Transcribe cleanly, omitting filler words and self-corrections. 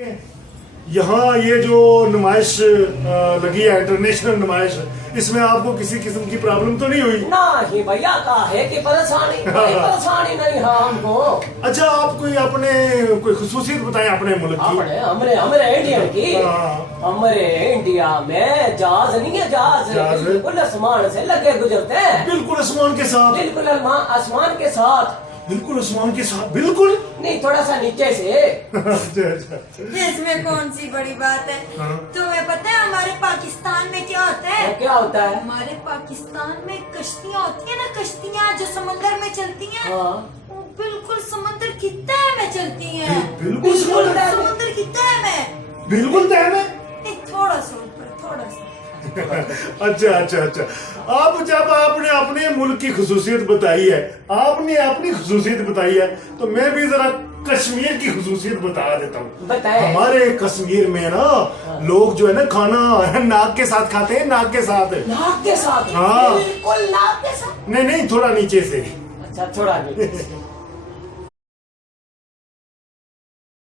यहाँ ये जो नुमाइश लगी है, इंटरनेशनल नुमाइश, इसमें आपको किसी किस्म की प्रॉब्लम तो नहीं हुई? नहीं भैया, काहे की परेशानी, कोई परेशानी नहीं है हमको। अच्छा, आप कोई अपने कोई खुसूसियत बताएं अपने मुल्क की। हमारे इंडिया की, हाँ। हमारे इंडिया में जहाज नहीं है, जहाज बिल्कुल आसमान से लगे गुजरते हैं। बिल्कुल आसमान के साथ? बिल्कुल आसमान के साथ। बिल्कुल आसमान के साथ? बिल्कुल नहीं, थोड़ा सा नीचे से। अच्छा। इसमें कौन सी बड़ी बात है? हाँ। तुम्हें पता है हमारे पाकिस्तान में क्या होता है? क्या होता है? हमारे पाकिस्तान में कश्तियाँ होती है ना, कश्तियाँ जो समंदर में चलती हैं। हाँ। वो बिल्कुल समंदर की तह में चलती हैं। बिल्कुल समंदर की तह में। बिल्कुल तय में? नहीं, थोड़ा सा ऊपर, थोड़ा सा। अच्छा। आप जब आपने अपने मुल्क की खुसूसियत बताई है, आपने अपनी खुसूसियत बताई है, तो मैं भी जरा कश्मीर की खुसूसियत बता देता हूँ। बताएं। हमारे कश्मीर में ना लोग जो है ना खाना नाक के साथ खाते हैं, नाक के साथ। नाक के साथ? हाँ। बिल्कुल नाक के साथ। नहीं, थोड़ा नीचे से। अच्छा, थोड़ा नीचे से।